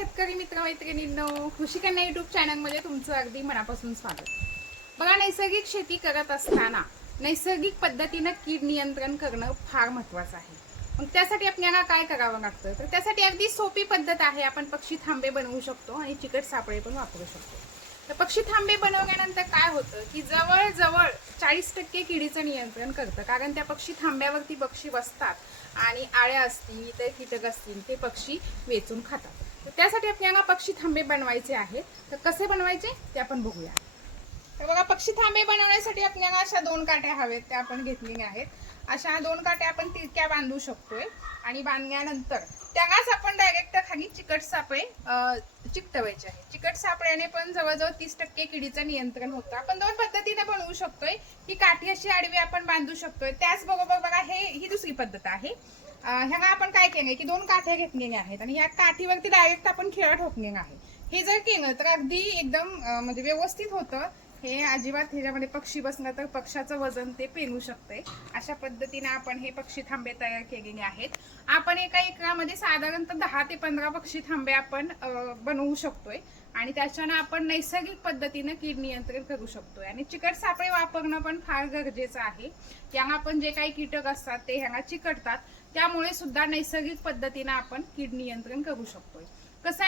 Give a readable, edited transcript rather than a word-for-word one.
शेतकरी मित्र मैत्रिणींनो, कृषी कन्या युट्यूब चॅनलमध्ये तुमचं अगदी मनापासून स्वागत. बघा, नैसर्गिक शेती करत असताना नैसर्गिक पद्धतीने कीड नियंत्रण करणं फार महत्त्वाचं आहे. मग त्यासाठी आपल्याला काय करावं लागतं, तर त्यासाठी अगदी सोपी पद्धत आहे. आपण पक्षी थांबे बनवू शकतो आणि चिकट सापळे पण वापरू शकतो. तर पक्षी थांबे बनवल्यानंतर काय होतं की जवळजवळ 40% किडीचं नियंत्रण करतं. कारण त्या पक्षी थांब्यावरती पक्षी बसतात आणि आळ्या असतील, इतर कीटक असतील, ते पक्षी वेचून खातात. तर त्यासाठी आपल्याला पक्षी थांबे बनवायचे आहेत. तर कसे बनवायचे ते आपण बघूया. तर बघा, पक्षी थांबे बनवण्यासाठी आपल्याला अशा 2 काट्या हवेत, त्या आपण घेतलेल्या आहेत. अशा 2 काट्या आपण तिरक्या बांधू शकतोय आणि बांधल्यानंतर त्यालाच आपण डायरेक्ट खाली चिकट सापळे चिकटवायचे आहे. चिकट सापळ्याने पण जवळजवळ 30% किडीचं नियंत्रण होतं. आपण 2 पद्धतीने बनवू शकतोय. ही काठी अशी आडवी आपण बांधू शकतोय. त्याचबरोबर बघा, ही दुसरी पद्धत आहे. ह्याला आपण काय केलंय की 2 काठ्या घेतलेल्या आहेत आणि ह्या काठीवरती डायरेक्ट आपण खिळा ठोकलेला आहे. हे जर केलं तर अगदी एकदम म्हणजे व्यवस्थित होतं. हे अजिबात ह्याच्यामध्ये पक्षी बसला तर पक्षाचं वजन ते पेलू शकते. अशा पद्धतीने आपण हे पक्षी थांबे तयार केलेले आहेत. आपण एका एकरामध्ये साधारणतः 10 ते 15 पक्षी थांबे आपण बनवू शकतोय आणि त्याच्यानं आपण नैसर्गिक पद्धतीने कीड नियंत्रण करू शकतोय. आणि चिकट सापळे वापरणं पण फार गरजेचं आहे. याला आपण जे काही कीटक असतात ते ह्याला चिकटतात, त्यामुळे सुद्धा नैसर्गिक पद्धतीने आपण कीड नियंत्रण करू शकतोय. कसं